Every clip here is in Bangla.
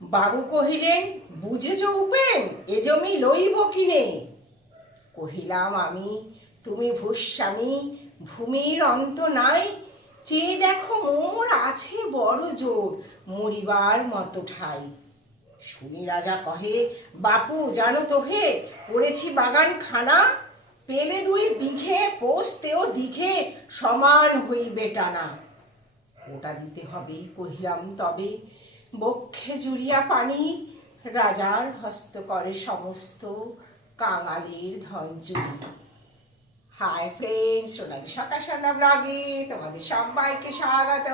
বাবু কহিলেন, বুঝেছ উপেন, এ জমি লইব কিনে? কহিলাম আমি, তুমি ভূস্বামী, ভূমির অন্ত নাই, চেয়ে দেখো মোর আছে বড় জোর, মরিবার মতো ঠাই। শুনি রাজা কহে, বাপু জানো তো হে, করেছি বাগান খানা, পেলে 2 বিঘে, পোস্তেও দিঘে, সমান হইবে টানা। ওটা দিতে হবে, কহিলাম তবে, বক্ষে জুড়িয়া পানি, রাজার হস্ত করে সমস্ত, কাঙালির ধন চুরি। হাই ফ্রেন্ডস, সোনালি সকাল সন্ধ্যা ব্লগে তোমাদের সবাইকে স্বাগত।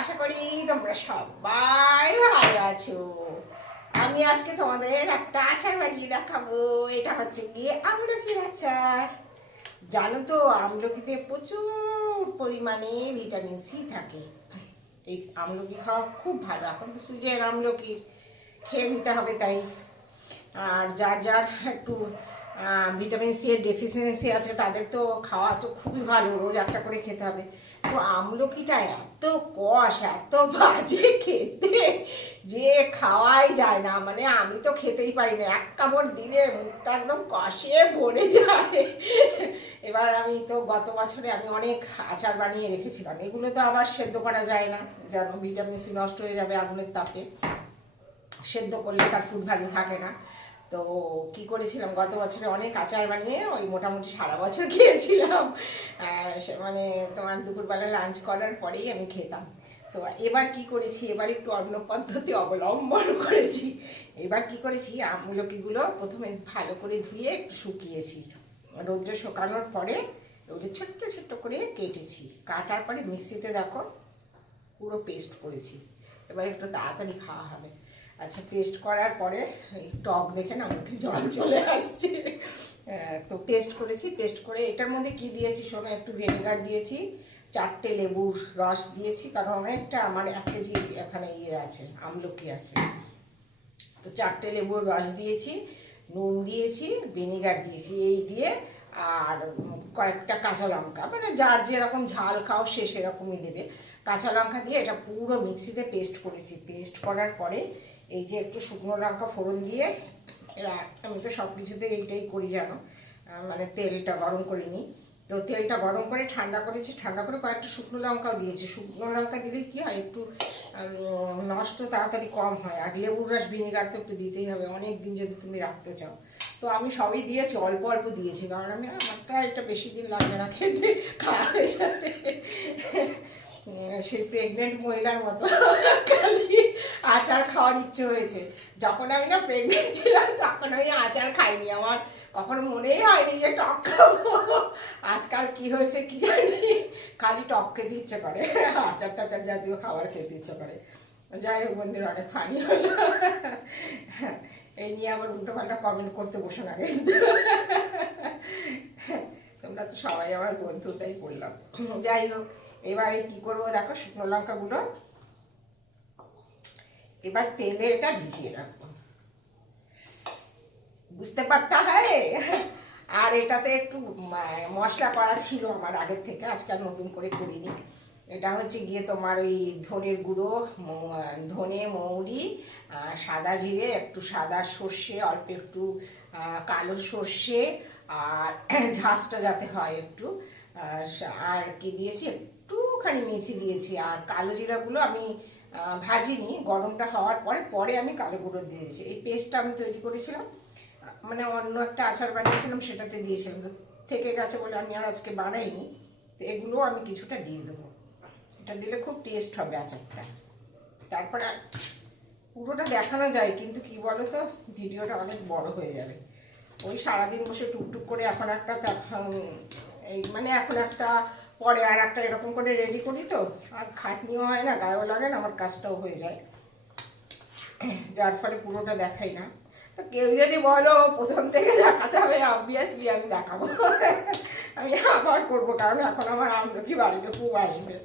আশা করি তোমরা সবাই ভালো আছো। আমি আজকে তোমাদের একটা আচার বানিয়ে দেখাবো। এটা হচ্ছে গিয়ে আমলকি আচার। জানো তো আমলকিতে প্রচুর পরিমাণে ভিটামিন সি থাকে। এই আমলকি খাওয়া খুব ভালো। এখন তো সিজন আমলকি, খেয়ে নিতে হবে তাই। আর যার যার একটু ভিটামিন সি এর ডেফিসিয়েন্সি আছে তাদের তো খাওয়া তো খুবই ভালো, রোজ একটা করে খেতে হবে। তো আমলকিটা এত কষ, এত বাজে খেতে, যে খাওয়াই যায় না। মানে আমি তো খেতেই পারি না, এক কামড় দিলে মুখটা একদম কষে ভরে যায়। এবার আমি তো গত বছরে আমি অনেক আচার বানিয়ে রেখেছিলাম। এগুলো তো আবার সেদ্ধ করা যায় না, যেন ভিটামিন সি নষ্ট হয়ে যাবে আগুনের তাপে। সেদ্ধ করলে তার ফুড ভ্যালু থাকে না। তো কি করেছিলাম, গত বছরে অনেক আচার বানিয়ে ওই মোটামুটি সারা বছর খেয়েছিলাম। মানে তোমার দুপুরবেলা লাঞ্চ করার পরেই আমি খেতাম। তো এবার কি করেছি, এবার একটু অন্য পদ্ধতি অবলম্বন করেছি। এবার কি করেছি, আমলকিগুলো প্রথমে ভালো করে ধুয়ে একটু শুকিয়েছি। রোদ্রে শুকানোর পরে ওগুলো ছোট্ট ছোট্ট করে কেটেছি। কাটার পরে মিক্সিতে দেখো পুরো পেস্ট করেছি। এবার একটু তাড়াতাড়ি খাওয়া হবে। আচ্ছা, পেস্ট করার পরে এই টক দেখে না মুখে জল চলে আসছে। তো পেস্ট করেছি, পেস্ট করে এটার মধ্যে কি দিয়েছি শোনো, একটু ভিনেগার দিয়েছি, 4টে লেবুর রস দিয়েছি, কারণ অনেকটা আমার 1 কেজি এখানে ইয়ে আছে, আমলকি আছে। তো 4টে লেবুর রস দিয়েছি, নুন দিয়েছি, ভিনেগার দিয়েছি, এই দিয়ে আর কয়েকটা কাঁচা লঙ্কা, মানে যার যেরকম ঝাল খাও সে সেরকমই দেবে। কাঁচা লঙ্কা দিয়ে এটা পুরো মিক্সিতে পেস্ট করেছি। পেস্ট করার পরে এই যে একটু শুকনো লঙ্কা ফোড়ন দিয়ে, এরা আমি তো সব কিছুতে এইটাই করি জানো, মানে তেলটা গরম করে নিই। তো তেলটা গরম করে ঠান্ডা করেছি, ঠান্ডা করে কয়েকটা শুকনো লঙ্কাও দিয়েছি। শুকনো লঙ্কা দিলে কি হয়, একটু নষ্ট তাড়াতাড়ি কম হয়। আর লেবুর রস ভিনেগার তো একটু দিতেই হবে অনেক দিন যদি তুমি রাখতে চাও। তো আমি সবই দিয়েছি, অল্প অল্প দিয়েছি, কারণ আমি আমারটা এটা বেশি দিন লাগবে না খেতে, খাওয়া হয়ে যাবে। সেই প্রেগনেন্ট মহিলার মতো খালি আচার খাওয়ার ইচ্ছে হয়েছে। যখন আমি না প্রেগনেন্ট ছিলাম তখন আমি আচার খাইনি, আমার কখনো মনেই হয়নি যে টক খাবো। আজকাল কি হয়েছে কি জানি, খালি টক খেতে ইচ্ছে করে, আচার টাচার জাতীয় খাবার খেতে ইচ্ছে করে। যাই হোক বন্ধুরা, অনেক ফানি হলো। এই নিয়ে আবার উল্টো পাল্টা কমেন্ট করতে বসো না কিন্তু। তোমরা তো সবাই আমার বন্ধু, তাই বললাম। যাই হোক, এবারে কি করবো দেখো, শুকনো লঙ্কাগুলো এবার তেলে এটা ভিজিয়ে রাখবো, বুঝতে পারতে হয়। আর এটাতে একটু মশলা করা ছিল আমার আগের থেকে, আজকাল নতুন করে করিনি। এটা হচ্ছে গিয়ে তোমার ওই ধনের গুঁড়ো, ধনে, মৌরি, সাদা জিরে, একটু সাদা সর্ষে, অল্প একটু কালো সর্ষে, আর ঝাঁসটা যাতে হয় একটু, আর কি দিয়েছি, একটুখানি মেথি দিয়েছি। আর কালো জিরাগুলো আমি ভাজিনি, গরমটা হওয়ার পরে পরে আমি কালো গুঁড়ো দিয়েছি। এই পেস্টটা আমি তৈরি করেছিলাম, মানে অন্য একটা আচার বানিয়েছিলাম সেটাতে দিয়েছিলাম, তো থেকে গেছে বলে আমি আর আজকে বানাইনি। তো এগুলো আমি কিছুটা দিয়ে দেবো, এটা দিলে খুব টেস্ট হবে আচারটা। তারপরে পুরোটা দেখানো যায়, কিন্তু কি বলো তো, ভিডিওটা অনেক বড় হয়ে যাবে। ওই সারাদিন বসে টুকটুক করে এখন একটা এই মানে এখন একটা পরে আর একটা এরকম করে রেডি করি, তো আর খাটনিও হয় না, গায়েও লাগে না, আমার কাজটাও হয়ে যায়, যার ফলে পুরোটা দেখাই না। তো কেউ যদি বলো প্রথম থেকে দেখাতে হবে, অবভিয়াসলি আমি দেখাবো। আমি আবার করবো, কারণ এখন আমার আমলকি বাড়িতে খুব আসবে।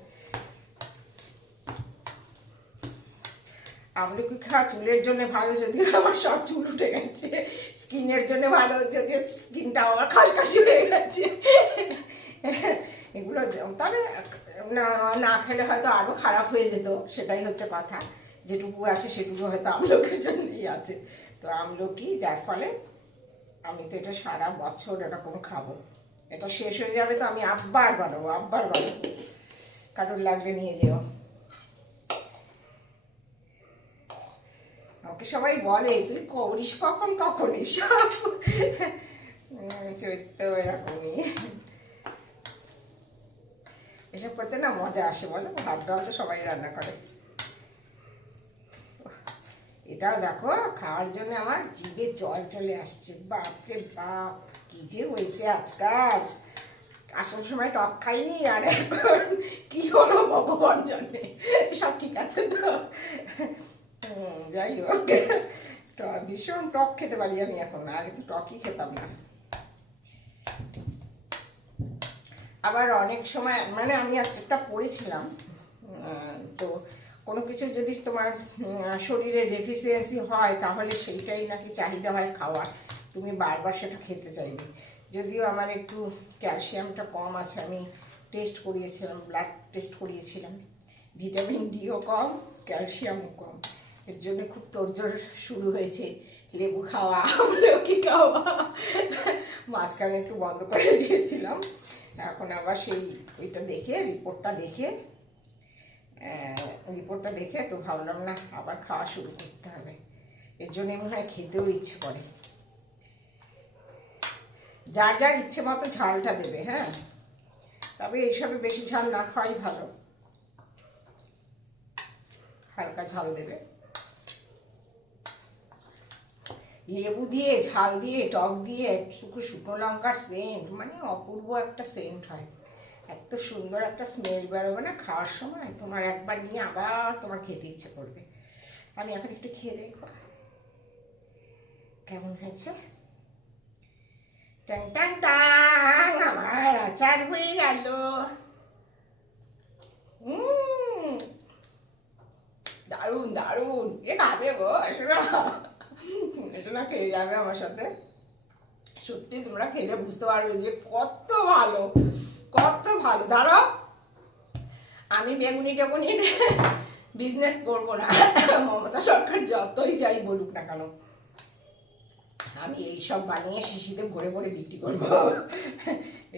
আমলকি খাওয়া চুলের জন্য ভালো, যদিও আমার সব চুল উঠে গেছে। স্কিনের জন্য ভালো, যদিও স্কিনটা আমার খাসখাসি হয়ে গেছে। এগুলো তবে না না খেলে হয়তো আরও খারাপ হয়ে যেত, সেটাই হচ্ছে কথা। যেটুকু আছে সেটুকু হয়তো আমলকির জন্যই আছে। তো আমলকি, যার ফলে আমি তো এটা সারা বছর এরকম খাবো। এটা শেষ হয়ে যাবে তো আমি আবার বানাবো, কারোর লাগলে নিয়ে যেও। আমাকে সবাই বলে তুই করিস কখন এসব। চৈত্র এরকমই, এসব করতে না মজা আসে বলো। ভাত ডাল তো সবাই রান্না করে। এটাও দেখো খাওয়ার জন্য আমার জিভে জল চলে আসছে। বাপরে বাপ, কি যে হয়েছে আজকাল। আসার সময় টক খাইনি, আর এখন কি হলো ভগবান জানে। সব ঠিক আছে তো? যাই হোক, ভীষণ টক খেতে পারি আমি এখন, আগে তো টকই খেতাম না। আবার অনেক সময় মানে আমি একটা পড়েছিলাম, তো কোনো কিছু যদি তোমার শরীরে ডেফিসিয়েন্সি হয় তাহলে সেইটাই নাকি চাহিদা হয় খাওয়ার, তুমি বারবার সেটা খেতে চাইবে। যদিও আমার একটু ক্যালসিয়ামটা কম আছে, আমি টেস্ট করিয়েছিলাম, ব্লাড টেস্ট করিয়েছিলাম, ভিটামিন ডিও কম, ক্যালসিয়ামও কম। এর জন্য খুব তোড়জোড় শুরু হয়েছে, লেবু খাওয়া, আমলকি খাওয়া। মাঝখানে একটু বন্ধ করে দিয়েছিলাম, এখন আবার সেই ওইটা দেখে রিপোর্টটা দেখে তো ভাবলাম না আবার খাওয়া শুরু করতে হবে। এর জন্য মনে হয় খেতেও ইচ্ছে করে। যার যার ইচ্ছে মতো ঝালটা দেবে, হ্যাঁ, তবে এইসবে বেশি ঝাল না খাওয়াই ভালো, হালকা ঝাল দেবে। লেবু দিয়ে, ঝাল দিয়ে, টক দিয়ে, শুকনো লঙ্কার সেন্ট, মানে অপূর্ব একটা সেন্ট হয়। এত সুন্দর একটা স্মেল বেরোবে না খাওয়ার সময়, তোমার একবার নিয়ে আবার তোমার খেতে ইচ্ছে করবে। আমি এখন একটু খেয়ে দেখবো কেমন হয়েছে। টাং টাং টাং, আমার আচার হয়ে গেল। দারুণ দারুণ, এ খাবে গো, এসো না খেয়ে যাবে আমার সাথে। সত্যি তোমরা খেলে বুঝতে পারবে যে কত ভালো, কত ভালো। দাঁড়াও, আমি বেগুনি টেগুনি বিজনেস করবো না, মমতা সরকার যতই যাই বলুক না কেন, আমি এইসব বানিয়ে শিশিতে ভরে ভরে বিক্রি করবো,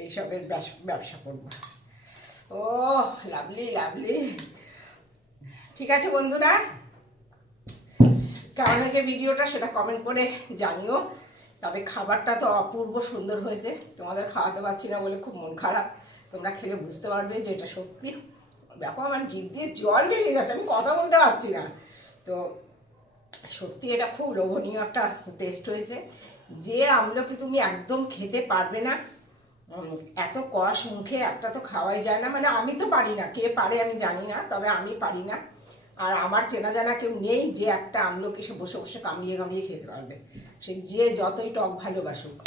এইসবের ব্যবসা করবো। ও লাভলি লাভলি। ঠিক আছে বন্ধুরা, কেমন হয়েছে ভিডিওটা সেটা কমেন্ট করে জানিও। তবে খাবারটা তো অপূর্ব সুন্দর হয়েছে, তোমাদের খাওয়াতে পারছি না বলে খুব মন খারাপ। তোমরা খেলে বুঝতে পারবে যে এটা সত্যি। দেখো আমার জিভ দিয়ে জল বেরিয়ে যাচ্ছে, আমি কথা বলতে পারছি না। তো সত্যি এটা খুব লোভনীয় একটা টেস্ট হয়েছে। যে আমলকি তুমি একদম খেতে পারবে না, এত কষ মুখে একটা তো খাওয়াই যায় না, মানে আমি তো পারি না, কে পারে আমি জানি না, তবে আমি পারি না। আর আমার চেনা জানা কেউ নেই যে একটা আমলকি সে বসে বসে কামড়িয়ে কামড়িয়ে খেতে পারবে, সে যে যতই টক ভালোবাসুক।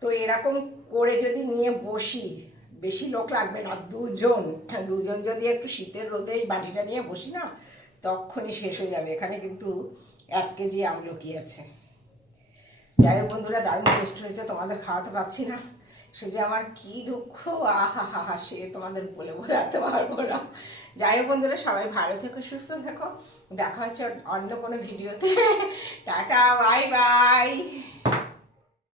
তো এরকম করে যদি নিয়ে বসি, বেশি লোক লাগবে না, দুজন যদি একটু শীতের রোদে এই বাটিটা নিয়ে বসি না, তখনই শেষ হয়ে যাবে। এখানে কিন্তু 1 কেজি আমলকি আছে। যাই হোক বন্ধুরা, দারুণ টেস্ট হয়েছে, তোমাদের খাওয়াতে পারছি না, সে যে আমার কি দুঃখ, আহা হা হা, সে তোমাদের বলে বোঝাতে পারবো না। যাই হোক বন্ধুরা, সবাই ভালো থেকো, সুস্থ থেকো, দেখা হচ্ছে অন্য কোনো ভিডিওতে। Tata, bye bye.